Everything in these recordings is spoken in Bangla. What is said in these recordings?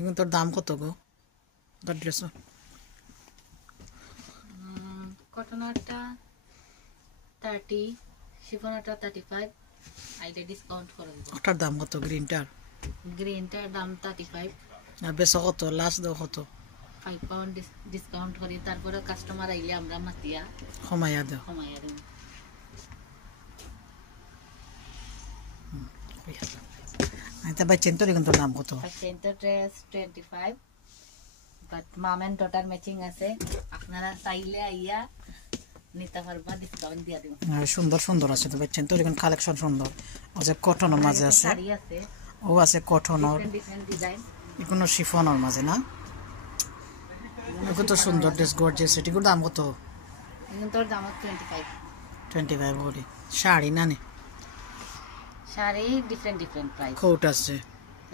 এখন তোর দাম কত গো তোর ড্রেস কটনটা 30 শিফনটা 35 আইটা ডিসকাউন্ট করে দিব ওটার দাম কত গ্রিনটার দাম 35 আর বেশ কত লাস্ট দাও কত 5 পাউন্ড ডিসকাউন্ট করি তারপরে কাস্টমার আইলে আমরা মাতিয়া কমাইয়া দাও দেব আচ্ছা বাচ্চেন তোর এখন তোর দাম কত center dress 25 but mom and daughter matching আছে আপনারা চাইলে আইয়া নিতে পারবা ডিসকাউন্ট দিয়া দেব সুন্দর সুন্দর আছে তো বাচ্চেন তোর এখন কালেকশন সুন্দর ও যে কটনের মাঝে আছে শাড়ি আছে ও আছে কটনের ডিফারেন্ট ডিজাইন এগুলো শিফনের মাঝে না এগুলো তো সুন্দর ড্রেস গর্জিয়াস এটিগুলোর দাম কত এখন তোর দাম 25 বলি শাড়ি না নে শাড়ি ডিফারেন্ট প্রাইস কোট আছে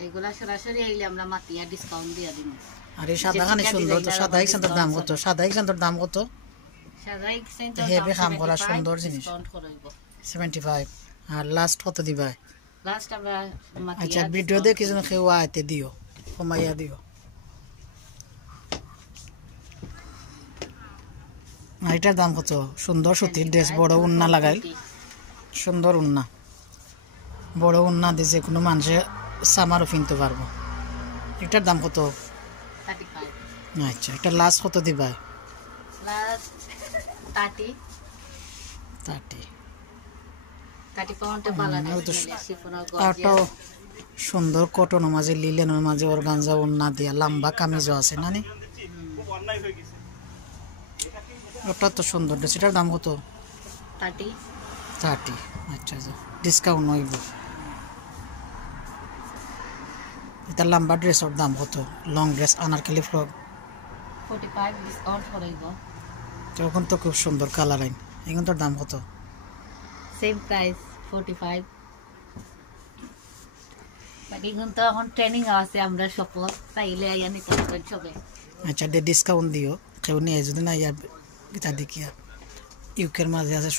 এগুলা সরাসরি আইলে আমরা মাতিয়া ডিসকাউন্ট দিয়া দিব আর এই সাদা খানি সুন্দর তো সাদা এক্সেন্টের দাম কত সাদা এক্সেন্টের দাম কত সাদা এক্সেন্টের হেভি কাম করা সুন্দর জিনিস ডিসকাউন্ট করব 75 আর লাস্ট কত দিবা লাস্ট আমরা মাতিয়া আচ্ছা ভিডিও দেখে যেন কেউ আইতে দিও কমাইয়া দিও এটার দাম কত সুন্দর সুতির ড্রেস বড় উন্না লাগাই সুন্দর উন্না বড় উন্না দিয়ে যে কোনো মানুষে সামারও কিনতে পারবো এটার দাম কত 35 আচ্ছা এটা লাস্ট কত দিবা লাস্ট 30 পাউন্ডে বালাটা শিফনের তারটাও সুন্দর কটনের মাঝে লিলেনের মাঝে অর্গানজা উন্না দিয়া লম্বা কামিজও আছে না নি ওটা তো সুন্দর ড্রেস এটার দাম কত 30 আচ্ছা আচ্ছা ডিসকাউন্ট হইব এটা লম্বা ড্রেসের দাম কত long dress Anarkali frock 45 discount করাইব তখন তো খুব সুন্দর কালার আইন এখন তোর দাম কত সেম প্রাইস 45 বাকি এখন তো এখন ট্রেনিং আছে আমরা সপোজ চাইলে আইয়া নিতে পারবেন সবে আচ্ছা ডিসকাউন্ট দিও কেউ নিয়ে যদি না ইয়া গীতা দেখিয়া ইউকের মাঝে আছে